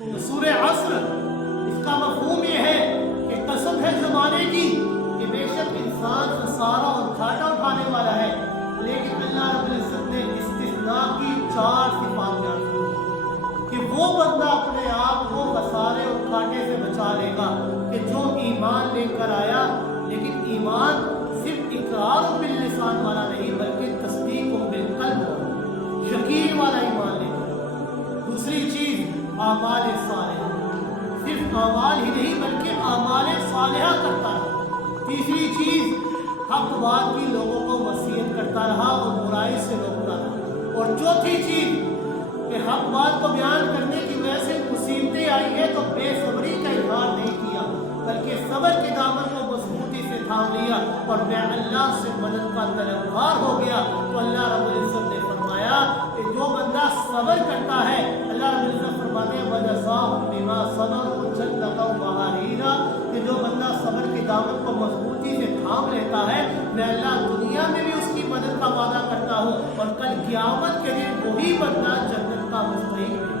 تو سورہ عصر اس کا مفہوم یہ ہے کہ قسم ہے زمانے کی کہ بے شک انسان خسارہ اور گھاٹا اٹھانے والا ہے، لیکن اللہ رب العزت نے استثناء کی 4 صفات بیان کی کہ وہ بندہ اپنے آپ کو خسارے اور گھاٹے سے بچا لے گا کہ جو ایمان لے کر آیا، لیکن ایمان صرف اقرار باللسان والا نہیں بلکہ تصدیق بالقلب والا، یقین والا ایمان لے کر۔ دوسری چیز اعمال صالحہ، صرف اعمال ہی نہیں بلکہ اعمال صالحہ کرتا رہا۔ تیسری چیز حق بات کی لوگوں کو وصیت کرتا رہا اور برائی سے روکتا رہا۔ اور چوتھی چیز کہ حق بات کو بیان کرنے کی وجہ سے مصیبتیں آئی ہے تو بے صبری کا اظہار نہیں کیا بلکہ صبر کے دامن کو مضبوطی سے تھام لیا اور میں اللہ سے مدد کا طلبگار ہو گیا۔ تو اللہ رب العزت نے فرمایا کہ جو بندہ صبر کرتا ہے، اللہ رب العزت فرماتے ہیں وَجَزَاهُم بِمَا صَبَرُوا جَنَّةً وَحَرِيرًا، کہ جو بندہ صبر کے دامن کو مضبوطی سے تھام لیتا ہے، میں اللہ دنیا میں بھی اس کی مدد کا وعدہ کرتا ہوں اور کل قیامت کے دن وہی بندہ جنت کا مستحق ہے۔